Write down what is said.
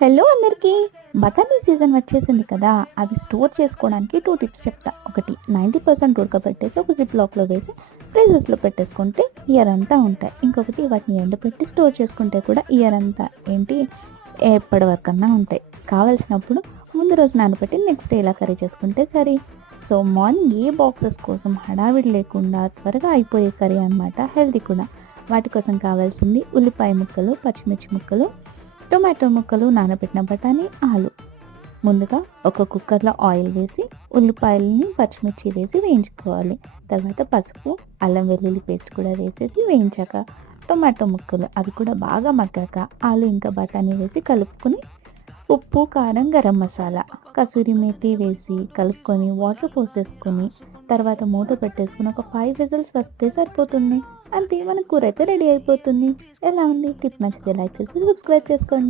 Hello అందరికీ. బఠానీ season వచ్చేసింది కదా! అవి స్టోర్ చేసుకోవడానికి 2 టిప్స్ చెప్తా. ఒకటి 90% ఉడకబెట్టేసి ఒక జిప్ లాక్‌లో వేసి ఫ్రీజర్స్‌లో పెట్టేసుకుంటే ఇయర్ అంతా ఉంటాయి. ఇంకొకటి వాటిని ఎండబెట్టి స్టోర్ చేసుకుంటే కూడా ఇయర్ అంతా ఎప్పటి వరకన్నా ఉంటాయి. కావాల్సినప్పుడు ముందు రోజు నానబెట్టి నెక్స్ట్ డే ఇలా కర్రీ చేసుకుంటే సరి. సో, మార్నింగ్ ఏ బాక్సెస్ కోసం హడావిడి లేకుండా త్వరగా అయిపోయే కర్రీ అనమాట. హెల్తీ కూడా. వాటి కోసం కావాల్సింది ఉల్లిపాయ ముక్కలు, పచ్చిమిర్చి ముక్కలు, టొమాటో ముక్కలు, నానబెట్టిన బఠానీ, ఆలు. ముందుగా ఒక కుక్కర్లో ఆయిల్ వేసి ఉల్లిపాయలని పచ్చిమిర్చి వేసి వేయించుకోవాలి. తర్వాత పసుపు, అల్లం వెల్లుల్లి పేస్ట్ కూడా వేసేసి వేయించాక టొమాటో ముక్కలు అవి కూడా బాగా మగ్గాక ఆలు ఇంకా బఠానీ వేసి కలుపుకొని ఉప్పు, కారం, గరం మసాలా, కసూరి మేతి వేసి కలుపుకొని వాటర్ పోసేసుకొని తర్వాత మూత పెట్టేసుకుని ఒక 5 విజిల్స్ వస్తే సరిపోతుంది. అంతే, మన కూర అయితే రెడీ అయిపోతుంది. ఎలా ఉంది? టిప్ నచ్చితే లైక్ చేసి సబ్స్క్రైబ్ చేసుకోండి.